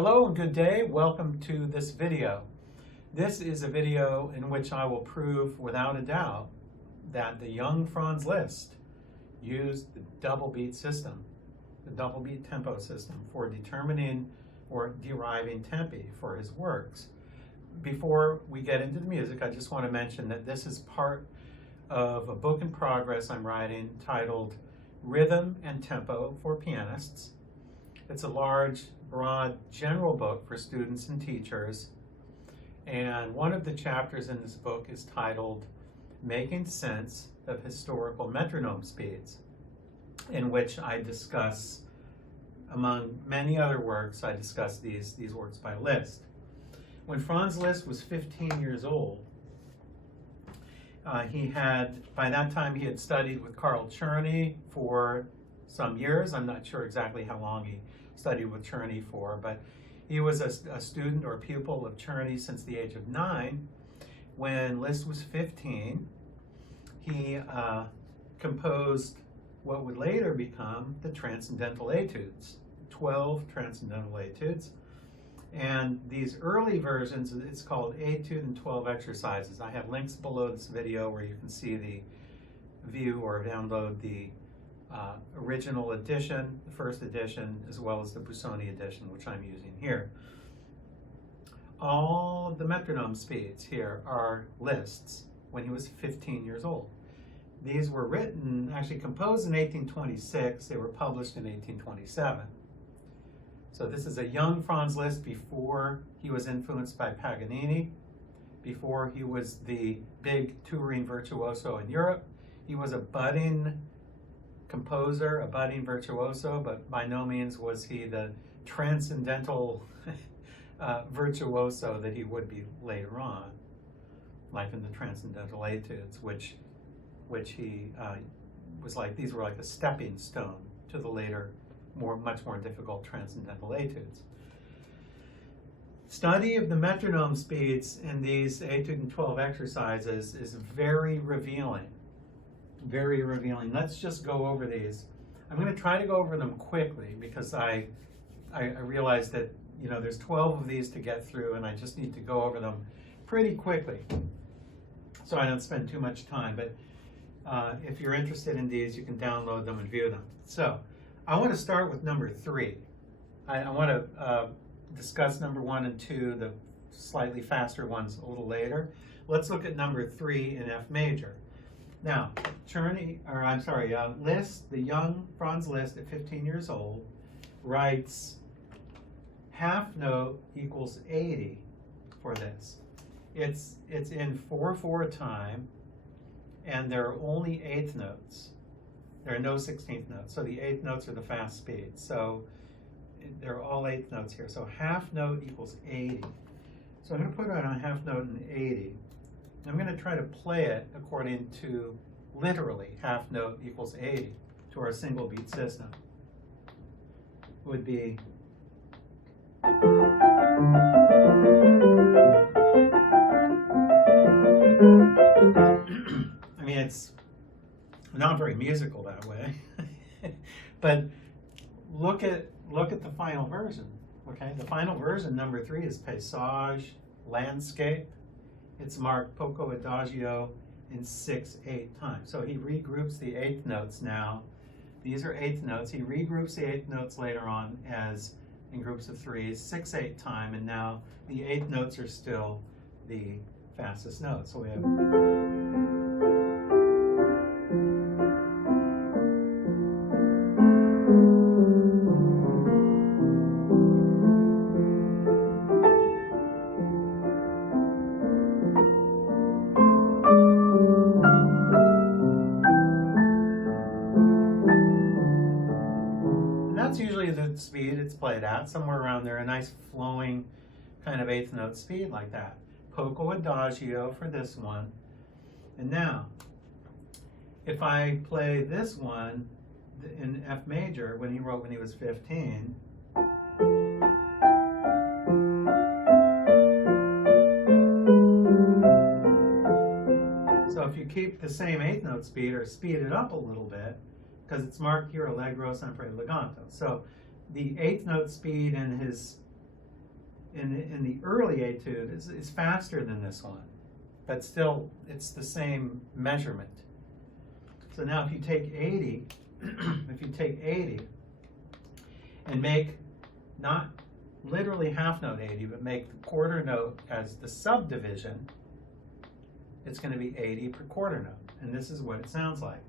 Hello and good day. Welcome to this video. This is a video in which I will prove without a doubt that the young Franz Liszt used the double beat system, the double beat tempo system, for determining or deriving tempi for his works. Before we get into the music, I just want to mention that this is part of a book in progress I'm writing titled Rhythm and Tempo for Pianists. It's a large, broad, general book for students and teachers. And one of the chapters in this book is titled Making Sense of Historical Metronome Speeds, in which I discuss, among many other works, I discuss these works by Liszt. When Franz Liszt was 15 years old, by that time he had studied with Carl Czerny for some years. I'm not sure exactly how long he studied with Czerny for, but he was a student or pupil of Czerny since the age of 9. When Liszt was 15, he composed what would later become the Transcendental Etudes, 12 Transcendental Etudes. And these early versions, it's called Etude and 12 Exercises. I have links below this video where you can see the view or download the original edition, the first edition, as well as the Busoni edition, which I'm using here. All of the metronome speeds here are Liszt's when he was 15 years old. These were written, actually composed in 1826. They were published in 1827. So this is a young Franz Liszt before he was influenced by Paganini, before he was the big touring virtuoso in Europe. He was a budding composer, a budding virtuoso, but by no means was he the transcendental virtuoso that he would be later on, like in the Transcendental Etudes, which he was like, these were like a stepping stone to the later, much more difficult Transcendental Etudes. Study of the metronome speeds in these Etude and 12 exercises is very revealing. Very revealing. Let's just go over these. I'm going to try to go over them quickly because I realize that there's 12 of these to get through, and I just need to go over them pretty quickly so I don't spend too much time. But if you're interested in these, you can download them and view them. So I want to start with number 3. I want to discuss number 1 and 2, the slightly faster ones, a little later. Let's look at number 3 in F major. Now, Liszt, the young Franz Liszt at 15 years old, writes half note equals 80 for this. It's in 4/4 time, and there are only 8th notes. There are no 16th notes, so the 8th notes are the fast speed. So they're all 8th notes here. So half note equals 80. So I'm going to put it on half note in 80. I'm going to try to play it according to literally half note equals 80 to our single beat system. It would be I mean, it's not very musical that way, but look at the final version. Okay, the final version, number 3, is Paysage, landscape. It's marked poco adagio in 6/8 time. So he regroups the 8th notes now. These are 8th notes. He regroups the 8th notes later on as in groups of 3s, 6/8 time, and now the 8th notes are still the fastest notes. So we have speed it's played at, somewhere around there, a nice flowing kind of 8th note speed like that. Poco adagio for this one. And now, if I play this one in F major, when he wrote when he was 15, so if you keep the same 8th note speed or speed it up a little bit, because it's marked here allegro sempre legato. So the 8th note speed in his in the early etude is faster than this one, but still it's the same measurement. So now if you take 80, if you take 80 and make not literally half note 80, but make the quarter note as the subdivision, it's going to be 80 per quarter note. And this is what it sounds like.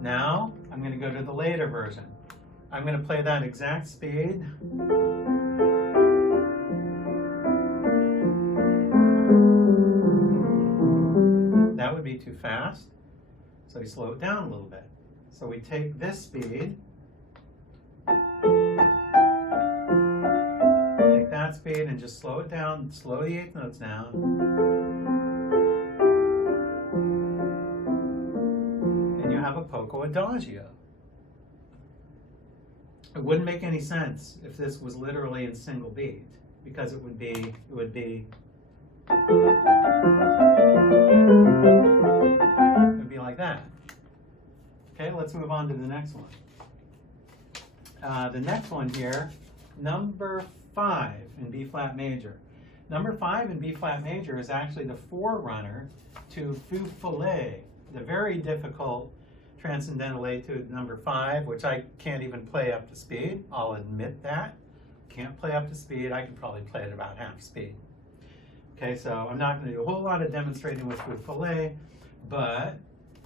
Now I'm going to go to the later version. I'm going to play that exact speed. That would be too fast, so we slow it down a little bit. So we take this speed, take that speed and just slow it down, slow the eighth notes down. And you have a poco adagio. It wouldn't make any sense if this was literally in single beat, because it would be like that. Okay, let's move on to the next one. The next one here, number 5 in B flat major. Number 5 in B flat major is actually the forerunner to Feu Follet, the very difficult transcendental etude number 5, which I can't even play up to speed. I'll admit that. Can't play up to speed. I can probably play at about half speed. Okay, so I'm not going to do a whole lot of demonstrating with Feu Follet, but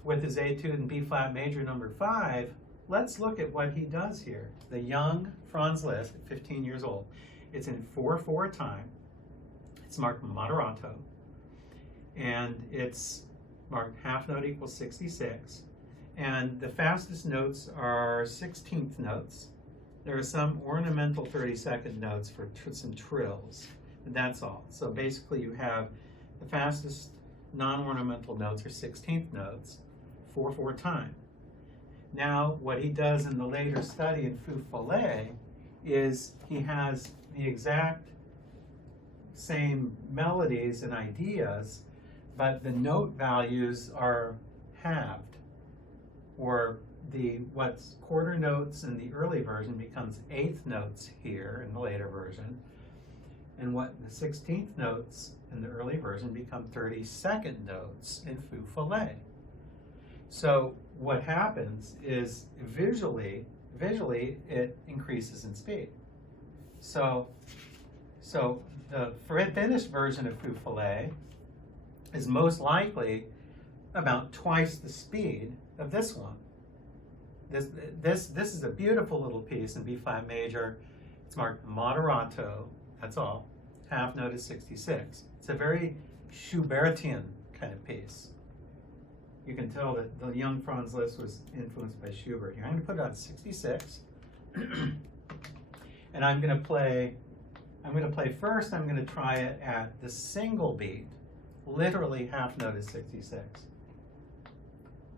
with his etude in B flat major number 5, let's look at what he does here. The young Franz Liszt, at 15 years old. It's in 4/4 time. It's marked moderato, and it's marked half note equals 66. And the fastest notes are 16th notes. There are some ornamental 32nd notes for some trills, and that's all. So basically you have the fastest non-ornamental notes are 16th notes, 4/4 time. Now what he does in the later study in Feu Follet is he has the exact same melodies and ideas, but the note values are halved, or what's quarter notes in the early version becomes eighth notes here in the later version, and what the 16th notes in the early version become 32nd notes in Feu Follet. So what happens is visually it increases in speed. So the finished version of Feu Follet is most likely about twice the speed of this one. This is a beautiful little piece in B flat major. It's marked moderato, that's all. Half note is 66. It's a very Schubertian kind of piece. You can tell that the young Franz Liszt was influenced by Schubert here. I'm going to put it on 66. And I'm going to play first, I'm going to try it at the single beat. Literally half note is 66.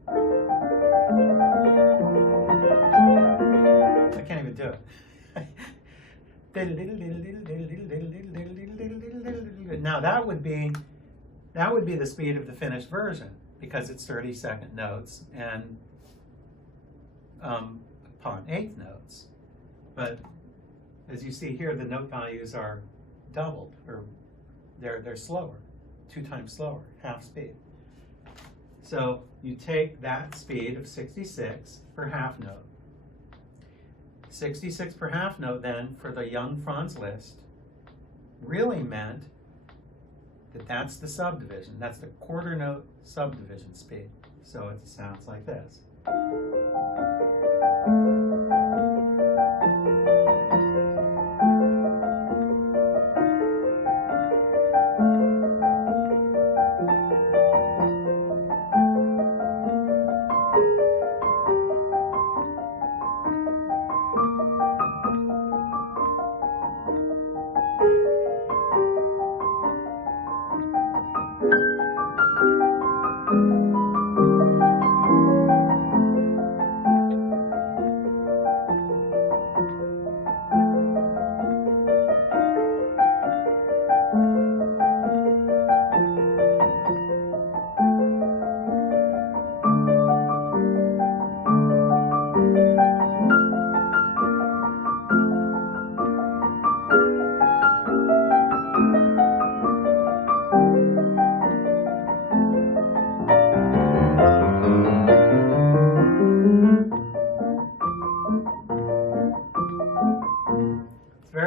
I can't even do it. Now that would be the speed of the finished version, because it's 32nd notes and upon eighth notes. But as you see here, the note values are doubled, or they're slower, 2 times slower, half speed. So you take that speed of 66 per half note. 66 per half note then for the young Franz Liszt really meant that that's the subdivision. That's the quarter note subdivision speed. So it sounds like this.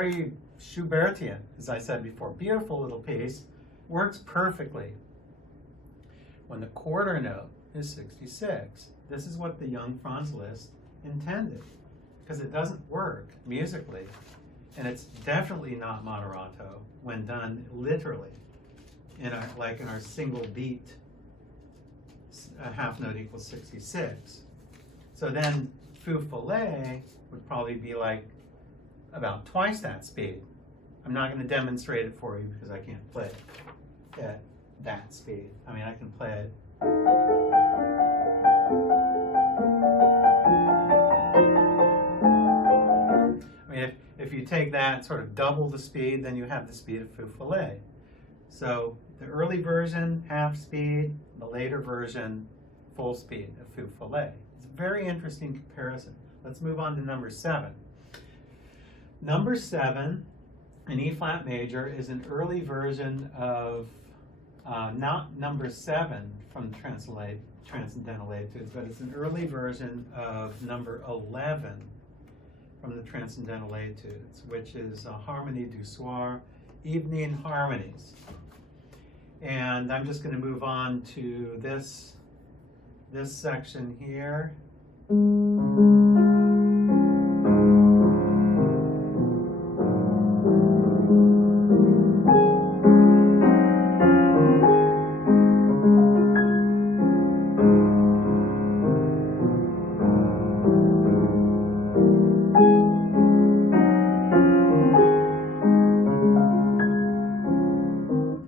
very Schubertian, as I said before. Beautiful little piece, works perfectly. When the quarter note is 66, this is what the young Franz Liszt intended, because it doesn't work musically, and it's definitely not moderato when done literally, like in our single beat, a half note equals 66. So then fou follet would probably be like about twice that speed. I'm not going to demonstrate it for you because I can't play it at that speed. I mean, I can play it. I mean, if you take that and sort of double the speed, then you have the speed of fou follet. So the early version, half speed, the later version, full speed of fou follet. It's a very interesting comparison. Let's move on to number 7. Number 7, in E flat major, is an early version of, not number 7 from Transcendental Etudes, but it's an early version of number 11 from the Transcendental Etudes, which is Harmonie du Soir, Evening Harmonies. And I'm just going to move on to this section here.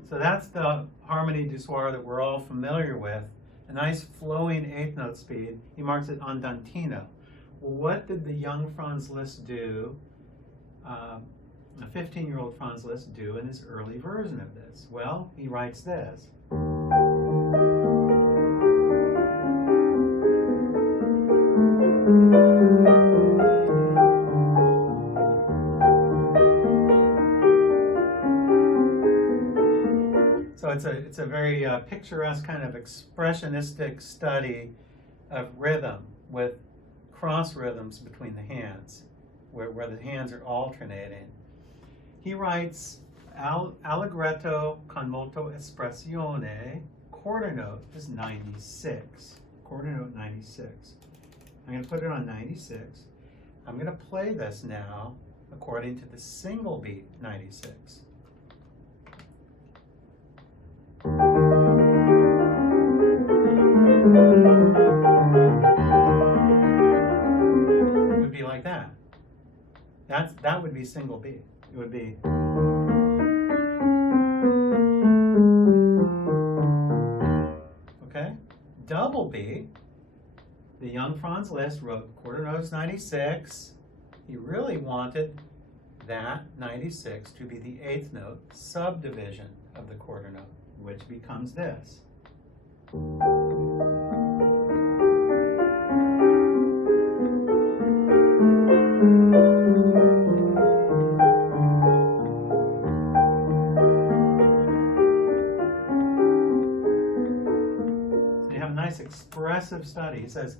So that's the Harmonie du Soir that we're all familiar with. A nice flowing 8th note speed. He marks it andantino. Well, what did the young Franz Liszt do, a 15-year-old Franz Liszt do in his early version of this? Well, he writes this. So it's a very picturesque kind of expressionistic study of rhythm with cross rhythms between the hands, where the hands are alternating. He writes allegretto con molto espressione, quarter note is 96. Quarter note 96. I'm going to put it on 96. I'm going to play this now according to the single beat 96. It would be like that. That would be single beat. It would be. Okay? Double beat. The young Franz Liszt wrote quarter notes 96. He really wanted that 96 to be the 8th note subdivision of the quarter note, which becomes this. So you have a nice expressive study. It says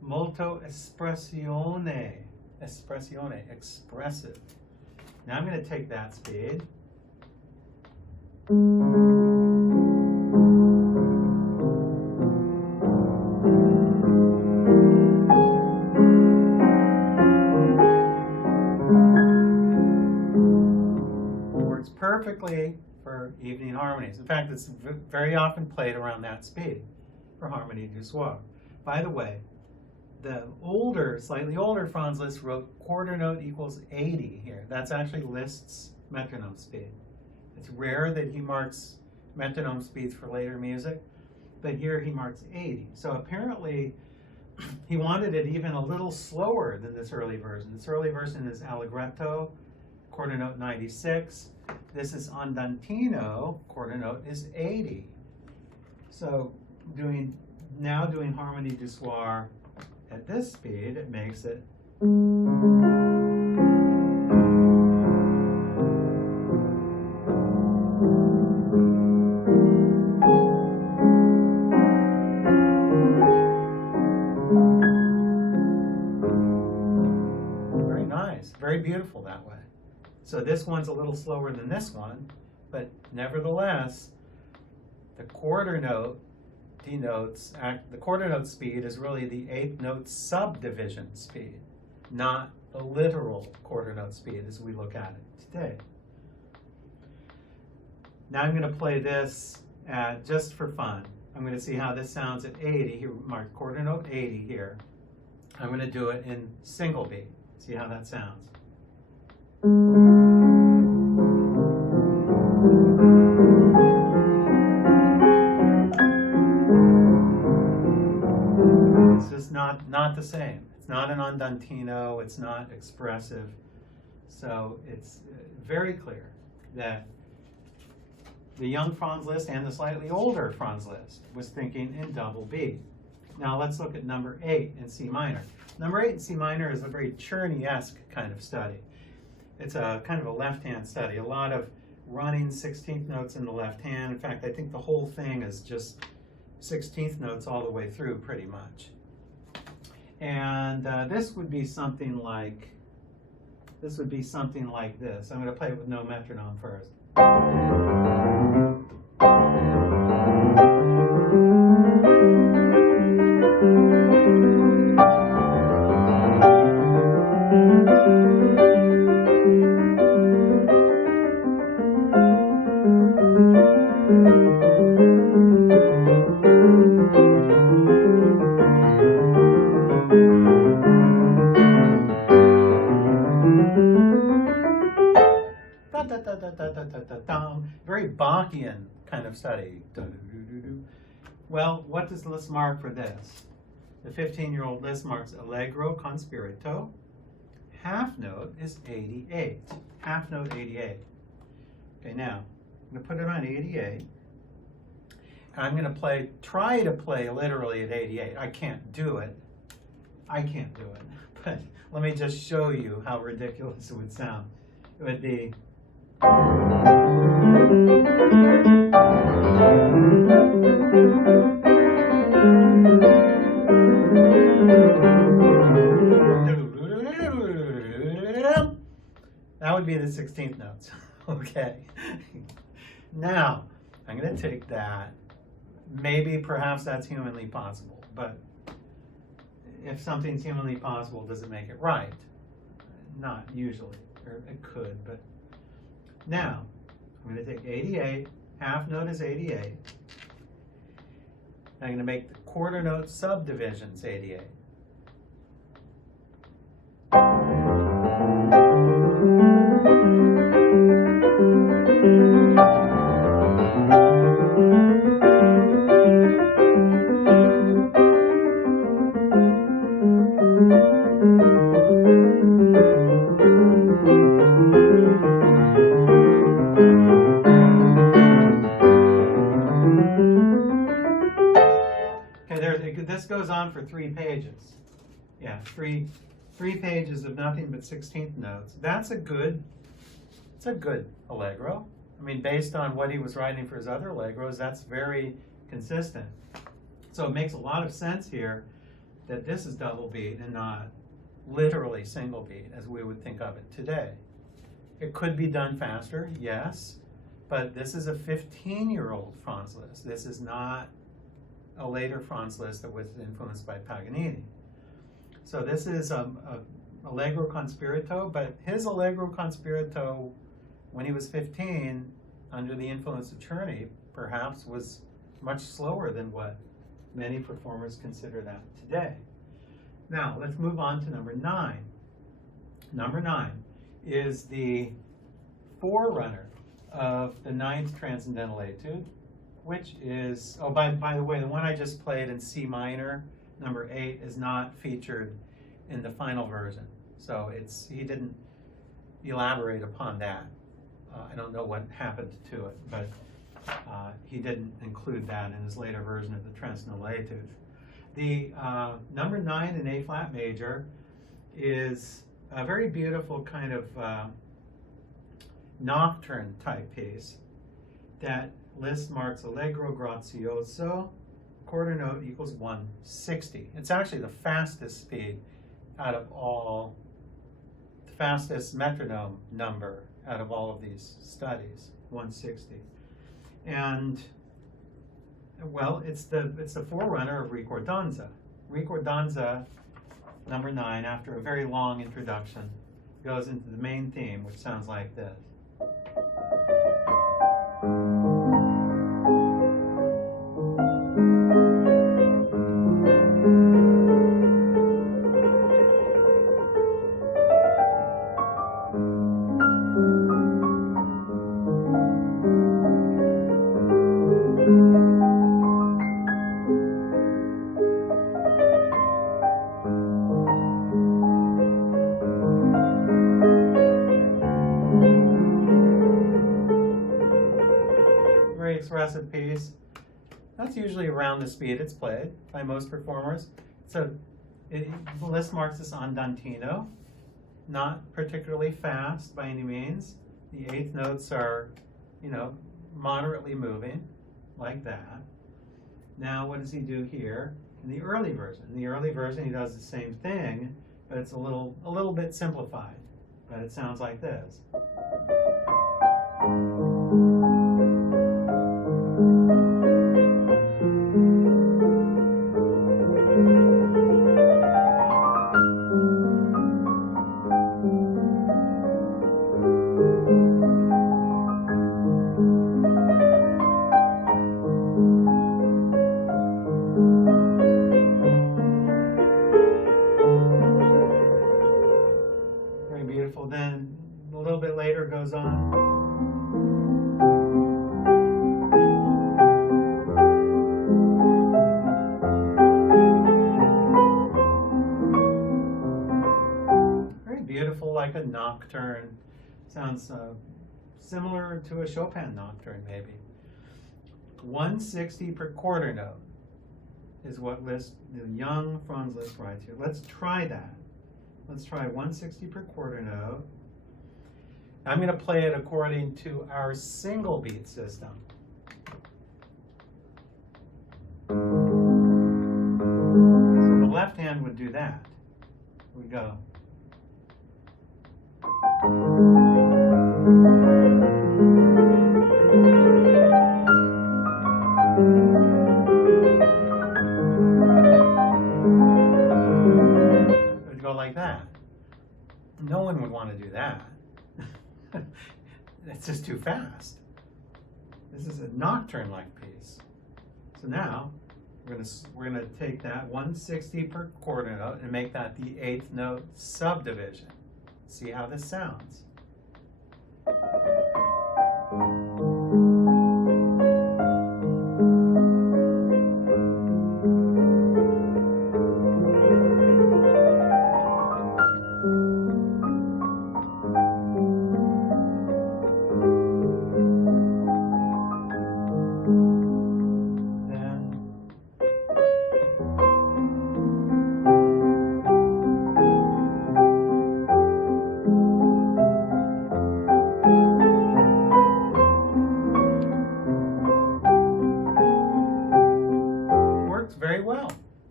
molto espressione, expressive. Now I'm going to take that speed. Works perfectly for evening harmonies. In fact, it's very often played around that speed for Harmonie du Soir. By the way, the slightly older Franz Liszt wrote quarter note equals 80 here. That's actually Liszt's metronome speed. It's rare that he marks metronome speeds for later music, but here he marks 80. So apparently he wanted it even a little slower than this early version. This early version is allegretto, quarter note 96. This is andantino, quarter note is 80. So doing Harmonie du Soir at this speed, it makes it very nice, very beautiful that way. So this one's a little slower than this one, but nevertheless, the quarter note denotes, the quarter note speed is really the eighth note subdivision speed, not the literal quarter note speed as we look at it today. Now I'm going to play this just for fun. I'm going to see how this sounds at 80. Here, mark quarter note 80 here. I'm going to do it in single beat. See how that sounds. It's just not the same. It's not an andantino. It's not expressive. So it's very clear that the young Franz Liszt and the slightly older Franz Liszt was thinking in double beat. Now let's look at number 8 in C minor. Number 8 in C minor is a very Czerny-esque kind of study. It's a kind of a left-hand study. A lot of running 16th notes in the left hand. In fact, I think the whole thing is just 16th notes all the way through pretty much. And this would be something like this. I'm going to play it with no metronome first. Very Bachian kind of study. Well, what does Liszt mark for this? The 15-year-old Liszt marks allegro con spirito. Half note is 88. Half note 88. Okay, now I'm going to put it on 88. I'm going to try to play literally at 88. I can't do it. But let me just show you how ridiculous it would sound. It would be that would be the 16th notes. Okay. Now, I'm going to take that. Maybe, perhaps that's humanly possible, but if something's humanly possible, does it make it right? Not usually, or it could, but now, I'm going to take 88, half note is 88. I'm going to make the quarter note subdivisions 88. This goes on for 3 pages. Yeah, three pages of nothing but 16th notes. It's a good allegro. I mean, based on what he was writing for his other allegros, that's very consistent. So it makes a lot of sense here that this is double beat and not literally single beat as we would think of it today. It could be done faster, yes, but this is a 15-year-old Franz Liszt. This is not a later Franz Liszt that was influenced by Paganini. So this is a allegro con spirito, but his allegro con spirito when he was 15, under the influence of Czerny, perhaps was much slower than what many performers consider that today. Now, let's move on to number 9. Number 9 is the forerunner of the 9th Transcendental Etude, which is, oh, by the way, the one I just played in C minor, number 8, is not featured in the final version. So he didn't elaborate upon that. I don't know what happened to it, but he didn't include that in his later version of the Transcendental Etude. The number 9 in A flat major is a very beautiful kind of nocturne type piece that Liszt marks allegro grazioso, quarter note equals 160. It's actually the fastest speed out of all, the fastest metronome number out of all of these studies, 160. And, well, it's the forerunner of ricordanza. Ricordanza, number 9, after a very long introduction, goes into the main theme, which sounds like this. Very expressive piece. That's usually around the speed it's played by most performers. So Liszt marks this andantino, not particularly fast by any means. The eighth notes are, moderately moving, like that. Now, what does he do here in the early version? In the early version, he does the same thing, but it's a little bit simplified. But it sounds like this. Very beautiful. Then a little bit later goes on. Very beautiful, like a nocturne. Sounds similar to a Chopin nocturne, maybe. 160 per quarter note is what Liszt, the young Franz Liszt, writes here. Let's try that. Let's try 160 per quarter note. I'm going to play it according to our single beat system. So the left hand would do that. We go. It would go like that. No one would want to do that. It's just too fast. This is a nocturne-like piece. So now we're gonna take that 160 per quarter note and make that the eighth note subdivision. See how this sounds.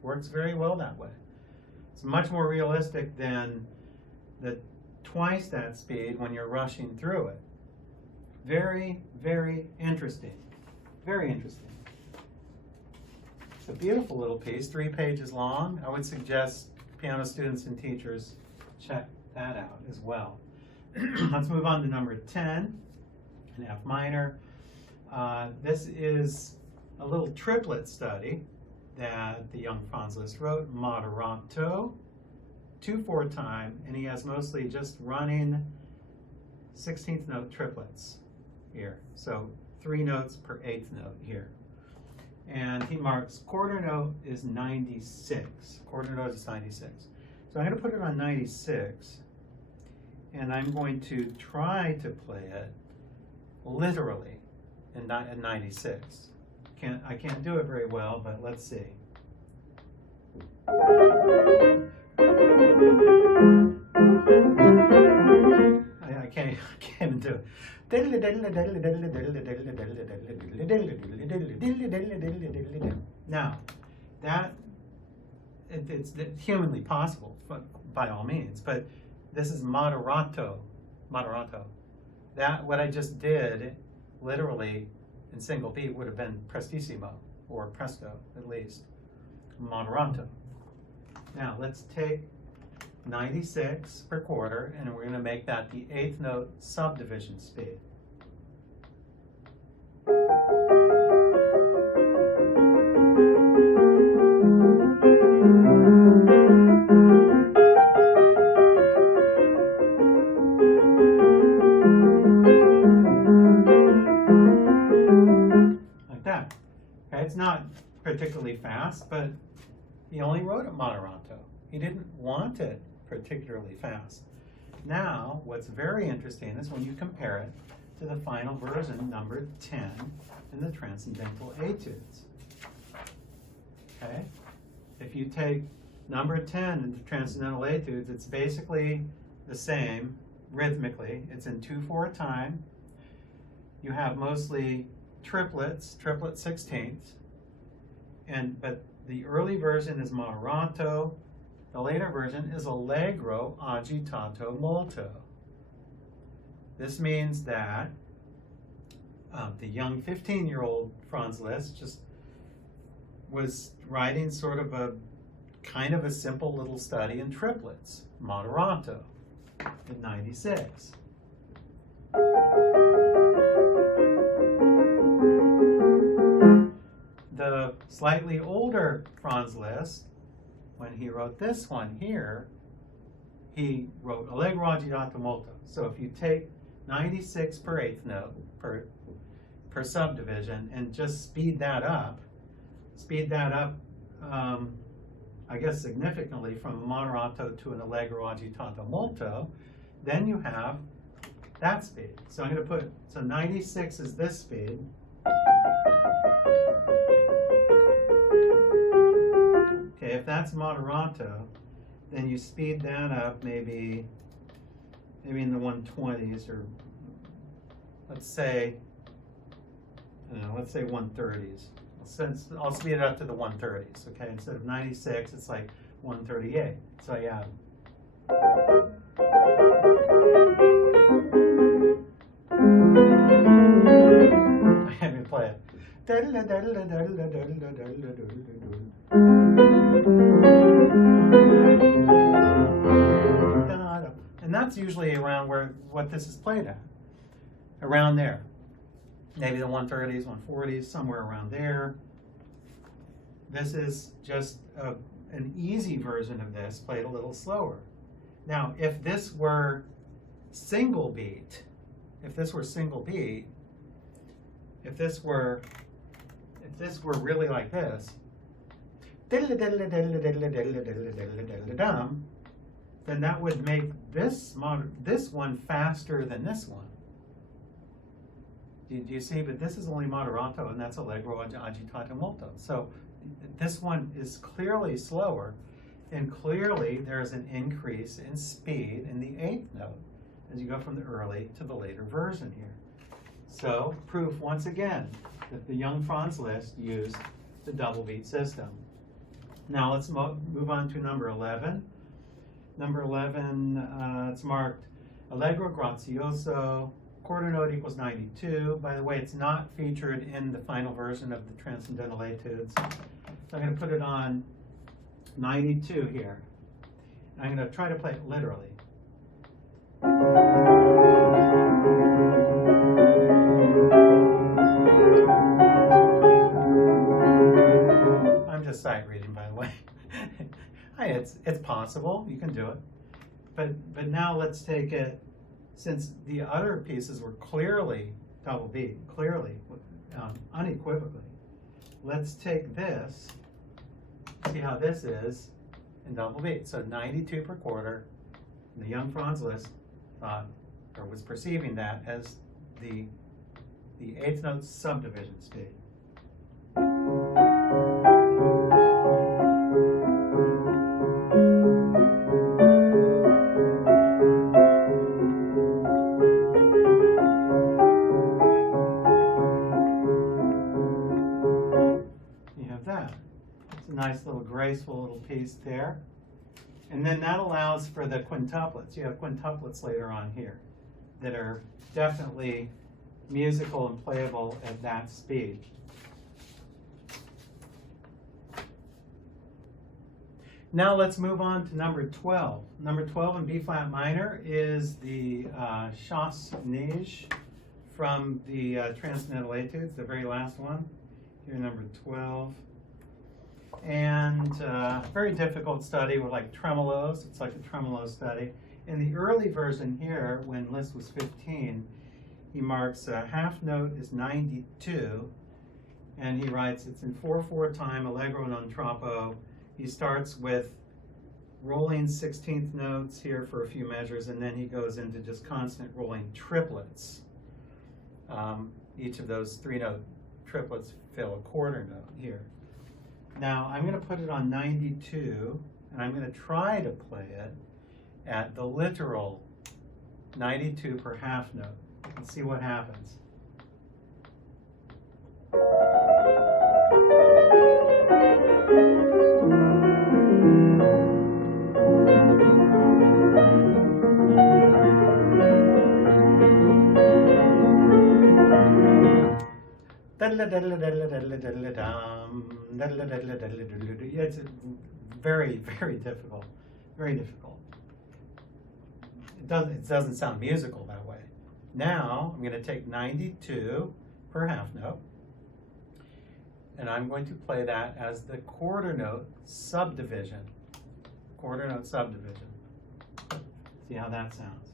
Works very well that way. It's much more realistic than twice that speed when you're rushing through it. Very, very interesting. Very interesting. It's a beautiful little piece, 3 pages long. I would suggest piano students and teachers check that out as well. Let's move on to number 10, in F minor. This is a little triplet study that the young Franz Liszt wrote, moderato, 2/4 time, and he has mostly just running 16th note triplets here. So 3 notes per 8th note here. And he marks quarter note is 96. Quarter note is 96. So I'm going to put it on 96, and I'm going to try to play it literally at 96. I can't do it very well, but let's see. I can't even do it. Now, it's humanly possible, by all means, but this is moderato. that what I just did, literally in single beat, would have been prestissimo, or presto at least, moderato. Now let's take 96 per quarter, and we're going to make that the eighth note subdivision speed. Like that. Okay, it's not particularly fast, but he only wrote it moderato. He didn't want it particularly fast. Now, what's very interesting is when you compare it to the final version, number 10, in the Transcendental Etudes. Okay? If you take number 10 in the Transcendental Etudes, it's basically the same rhythmically. It's in 2/4 time. You have mostly triplets, triplet sixteenths, but the early version is moderato. The later version is allegro agitato molto. This means that the young 15-year-old Franz Liszt just was writing sort of a kind of a simple little study in triplets, moderato, in 96. The slightly older Franz Liszt, when he wrote this one here, he wrote allegro agitato molto. So if you take 96 per eighth note per subdivision and just speed that up, I guess significantly from a moderato to an allegro agitato molto, then you have that speed. So I'm going to put, so 96 is this speed. Okay, if that's moderato, then you speed that up maybe in the 120s, or let's say, I don't know, let's say 130s. I'll speed it up to the 130s, okay? Instead of 96, it's like 138. So you have I have me play it. And that's usually around what this is played at. Around there. Maybe the 130s, 140s, somewhere around there. This is just an easy version of this, played a little slower. Now, if this were single beat, if this were really like this, then that would make this one faster than this one. Do you see? But this is only moderato, and that's allegro agitato molto. So this one is clearly slower, and clearly there's an increase in speed in the eighth note as you go from the early to the later version here. So proof once again that the young Franz Liszt used the double beat system. Now let's move on to number 11. Number 11, it's marked allegro grazioso, quarter note equals 92. By the way, it's not featured in the final version of the Transcendental Etudes. So I'm going to put it on 92 here. I'm going to try to play it literally. I'm just sight reading, by the way. It's possible, you can do it. But now let's take it, since the other pieces were clearly double beat, unequivocally. Let's take this, see how this is in double beat. So 92 per quarter. The young Franz Liszt thought, or was perceiving that as the eighth note subdivision speed. Nice little graceful little piece there. And then that allows for the quintuplets. You have quintuplets later on here. that are definitely musical and playable at that speed. Now let's move on to number 12. Number 12 in B flat minor is the Chasse Neige from the Transcendental Etudes, the very last one. Here, number 12. And very difficult study with like tremolos. It's like a tremolo study. In the early version here, when Liszt was 15, he marks a half note is 92, and he writes it's in 4/4 time, allegro non troppo. He starts with rolling 16th notes here for a few measures, and then he goes into just constant rolling triplets. Each of those 3-note triplets fill a quarter note here. Now I'm going to put it on 92, and I'm going to try to play it at the literal 92 per half note and see what happens. It's very, very difficult. Very difficult. It doesn't sound musical that way. Now I'm going to take 92 per half note, and I'm going to play that as the quarter note subdivision. Quarter note subdivision. See how that sounds.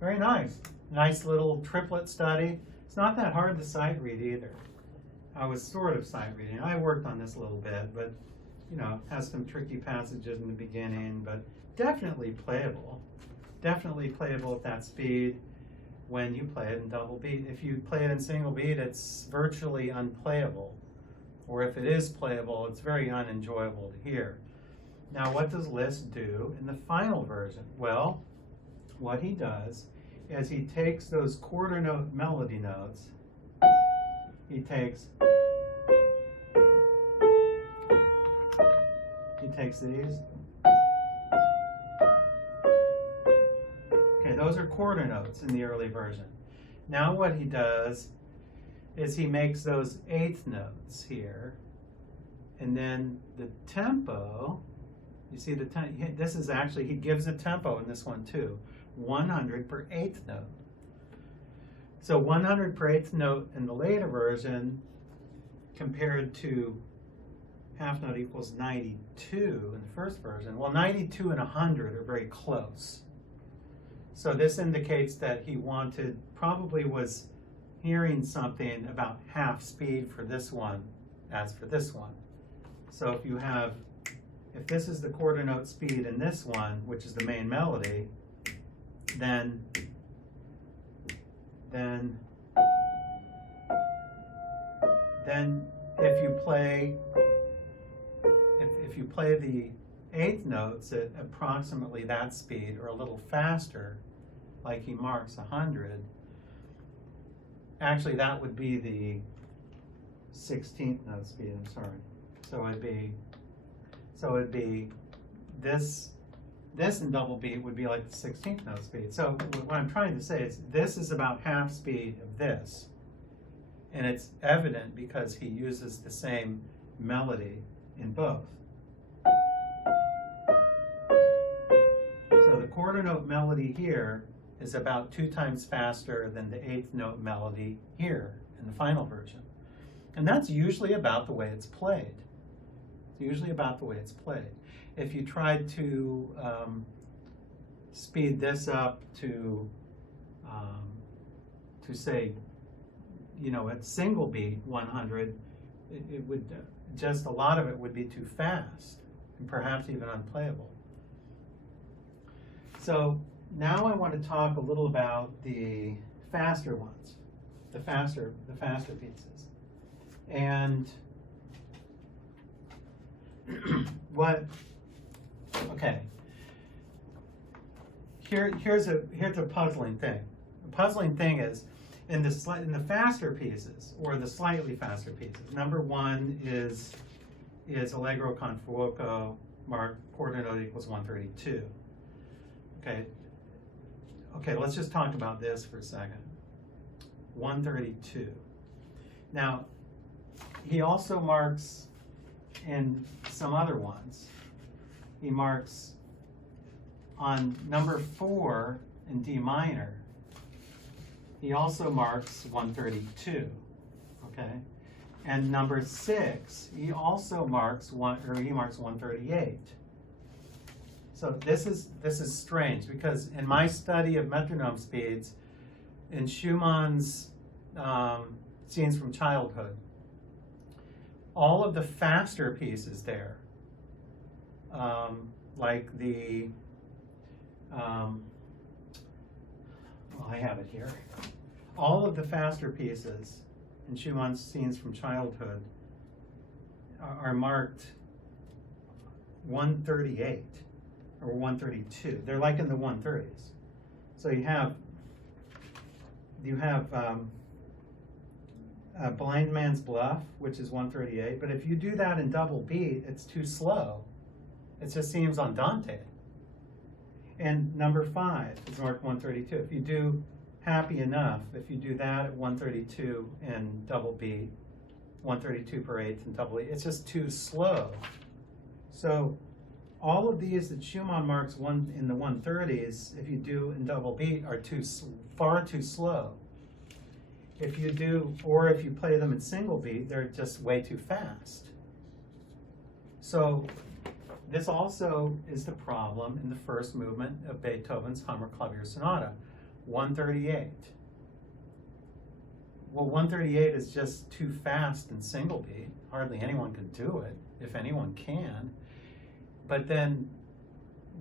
Very nice. Nice little triplet study. It's not that hard to sight read either. I was sort of sight reading. I worked on this a little bit, but you know, has some tricky passages in the beginning, but definitely playable. Definitely playable at that speed when you play it in double beat. If you play it in single beat, it's virtually unplayable. Or if it is playable, it's very unenjoyable to hear. Now, what does Liszt do in the final version? Well, what he does is he takes those quarter note melody notes, he takes these. Okay, those are quarter notes in the early version. Now what he does is he makes those eighth notes here, and then the tempo, you see this is actually, he gives a tempo in this one too, 100 per eighth note. So 100 per eighth note in the later version compared to half note equals 92 in the first version. Well, 92 and 100 are very close. So this indicates that he probably was hearing something about half speed for this one as for this one. So if this is the quarter note speed in this one, which is the main melody, then if you play the eighth notes at approximately that speed or a little faster, like he marks 100, actually that would be the 16th note speed, I'm sorry. So it'd be this in double beat would be like the 16th note speed. So what I'm trying to say is this is about half speed of this. And it's evident because he uses the same melody in both. So the quarter note melody here is about 2 times faster than the eighth note melody here in the final version. And that's usually about the way it's played. It's usually about the way it's played. If you tried to speed this up to say, you know, at single beat 100, it would just, a lot of it would be too fast and perhaps even unplayable. So now I want to talk a little about the faster ones, the faster pieces. And okay, here's a puzzling thing. The puzzling thing is in the faster pieces, or the slightly faster pieces. Number one is Allegro con fuoco, marked quarter note equals 132. Okay, let's just talk about this for a second. 132. Now, he also marks in some other ones. He marks on number 4 in D minor. He also marks 132. Okay, and number 6, he also marks 138. So this is strange, because in my study of metronome speeds, in Schumann's Scenes from Childhood, all of the faster pieces there, like the, well, I have it here. All of the faster pieces in Schumann's Scenes from Childhood are marked 138 or 132. They're like in the 130s. So you have Blind Man's Bluff, which is 138, but if you do that in double beat, it's too slow. It just seems andante. And number 5 is marked 132. If you do Happy Enough, if you do that at 132 in double beat, 132 per 8th in double beat, it's just too slow. So all of these that Schumann marks in the 130s, if you do in double beat, are far too slow. If you do, or if you play them in single beat, they're just way too fast. So this also is the problem in the first movement of Beethoven's Hammerklavier Sonata, 138. Well, 138 is just too fast in single beat. Hardly anyone can do it, if anyone can. But then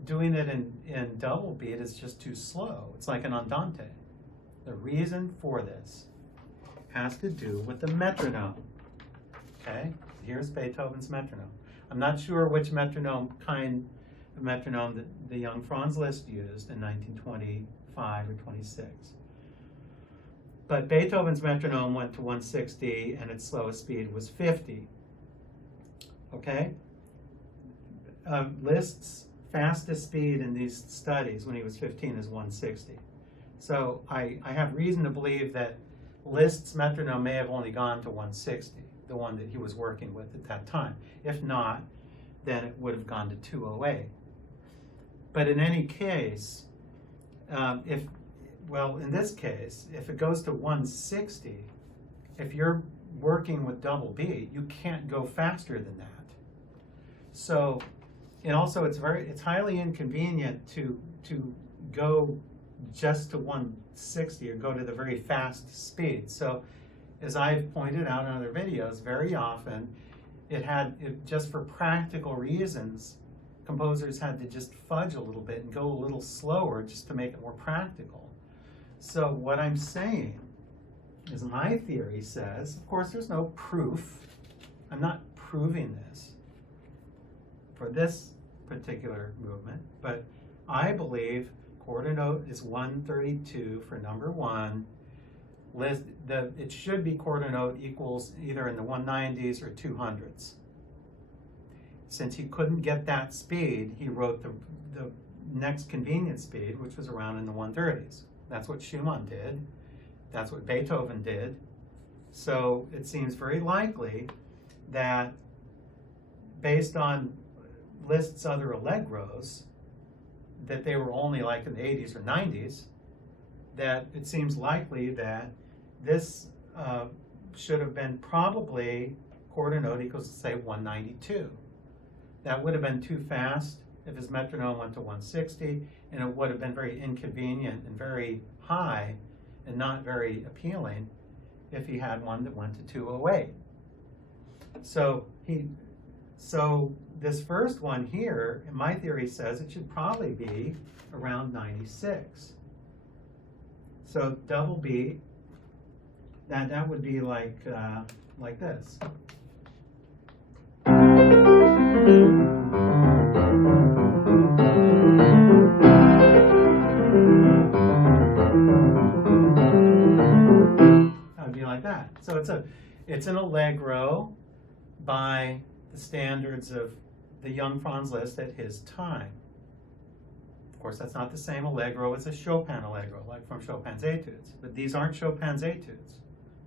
doing it in double beat is just too slow. It's like an andante. The reason for this has to do with the metronome. Okay, here's Beethoven's metronome. I'm not sure which kind of metronome that the young Franz Liszt used in 1925 or 26. But Beethoven's metronome went to 160 and its slowest speed was 50. Okay? Liszt's fastest speed in these studies when he was 15 is 160. So I have reason to believe that Liszt's metronome may have only gone to 160, the one that he was working with at that time. If not, then it would have gone to 208. But in any case, in this case, if it goes to 160, if you're working with double beat, you can't go faster than that. So, and also it's highly inconvenient to go just to 160 or go to the very fast speed. So, as I've pointed out in other videos, very often just for practical reasons, composers had to just fudge a little bit and go a little slower just to make it more practical. So what I'm saying is my theory says, of course there's no proof, I'm not proving this for this particular movement, but I believe quarter note is 132 for number 1. It should be quarter note equals either in the 190s or 200s. Since he couldn't get that speed, he wrote the next convenient speed, which was around in the 130s. That's what Schumann did. That's what Beethoven did. So it seems very likely that based on Liszt's other allegros, that they were only like in the 80s or 90s, that it seems likely that this should have been probably quarter note equals, say, 192. That would have been too fast if his metronome went to 160, and it would have been very inconvenient and very high and not very appealing if he had one that went to 208. So this first one here, my theory says it should probably be around 96. So double beat, that would be like this. That would be like that. So it's an allegro by the standards of the young Franz Liszt at his time. Of course, that's not the same allegro as a Chopin allegro, like from Chopin's etudes. But these aren't Chopin's etudes.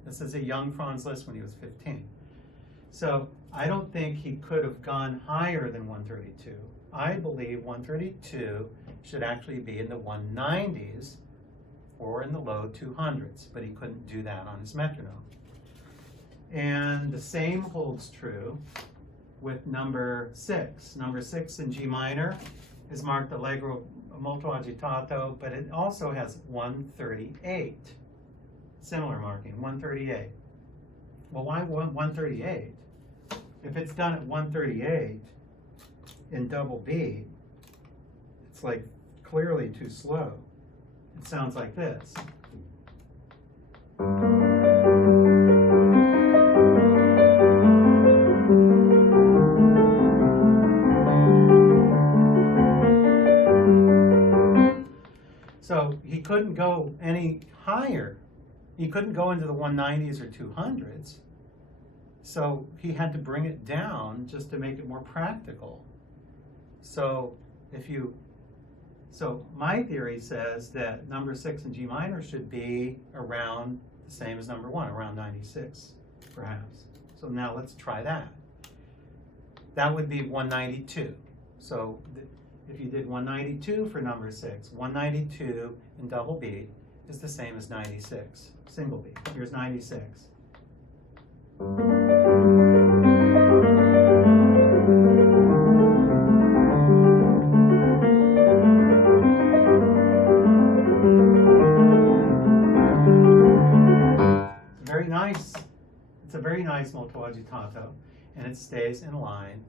This is a young Franz Liszt when he was 15. So I don't think he could have gone higher than 132. I believe 132 should actually be in the 190s or in the low 200s, but he couldn't do that on his metronome. And the same holds true with number 6. Number 6 in G minor is marked allegro molto agitato, but it also has 138. Similar marking, 138. Well, why 138? If it's done at 138 in double beat, it's like clearly too slow. It sounds like this. So he couldn't go any higher. He couldn't go into the 190s or 200s. So he had to bring it down just to make it more practical. So my theory says that number 6 in G minor should be around the same as number 1, around 96, perhaps. So now let's try that. That would be 192. So if you did 192 for number 6, 192 in double beat is the same as 96, single beat. Here's 96. It's a very nice molto agitato, and it stays in line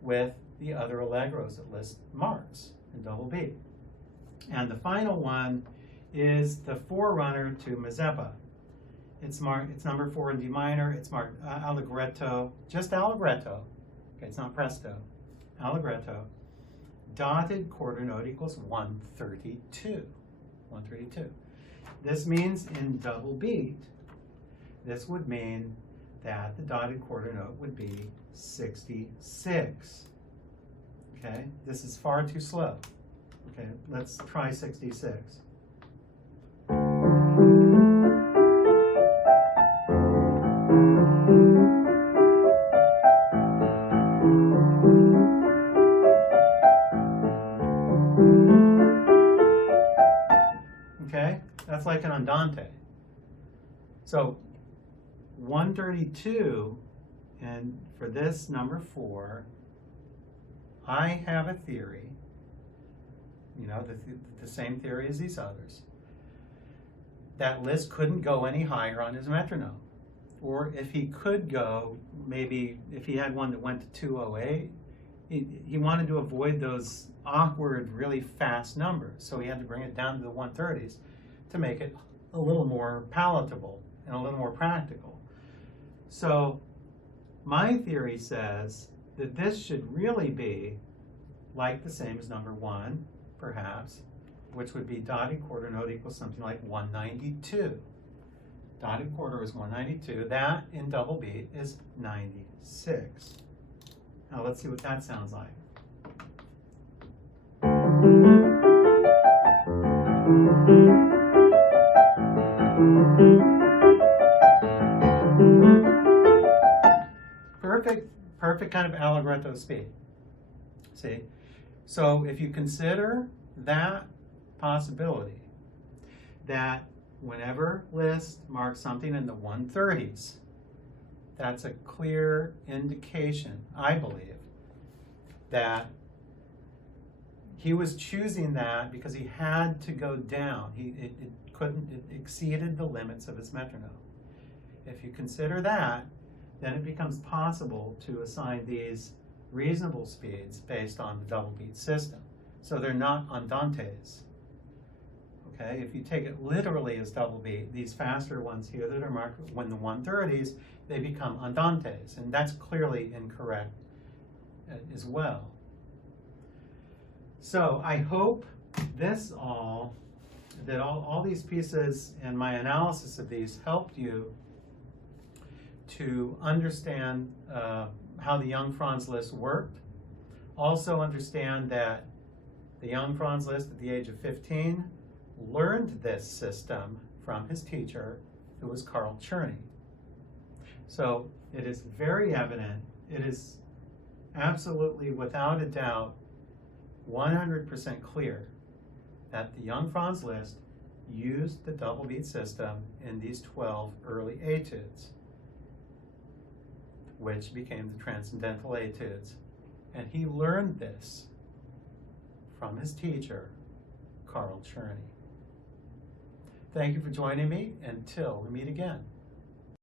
with the other allegros that Liszt marks in double beat. And the final one is the forerunner to Mazeppa. It's number 4 in D minor. It's marked allegretto, just allegretto. Okay, it's not presto. Allegretto. Dotted quarter note equals 132. 132. This means in double beat, this would mean that the dotted quarter note would be 66. Okay, this is far too slow. Okay, let's try 66. Okay, that's like an andante. So 132, and for this number 4, I have a theory, the same theory as these others, that Liszt couldn't go any higher on his metronome. Or if he could go, maybe if he had one that went to 208, he wanted to avoid those awkward, really fast numbers. So he had to bring it down to the 130s to make it a little more palatable and a little more practical. So my theory says that this should really be like the same as number 1, perhaps, which would be dotted quarter note equals something like 192. Dotted quarter is 192. That in double beat is 96. Now let's see what that sounds like. Perfect kind of allegretto speed. See? So if you consider that possibility, that whenever Liszt marks something in the 130s, that's a clear indication, I believe, that he was choosing that because he had to go down. It exceeded the limits of his metronome. If you consider that, then it becomes possible to assign these reasonable speeds based on the double beat system. So they're not andantes. Okay, if you take it literally as double beat, these faster ones here that are marked when the 130s, they become andantes, and that's clearly incorrect as well. So I hope that all these pieces and my analysis of these helped you to understand how the young Franz Liszt worked. Also understand that the young Franz Liszt at the age of 15 learned this system from his teacher, who was Carl Czerny. So it is very evident, it is absolutely without a doubt 100% clear that the young Franz Liszt used the double beat system in these 12 early etudes, which became the transcendental etudes. And he learned this from his teacher, Carl Czerny. Thank you for joining me. Until we meet again.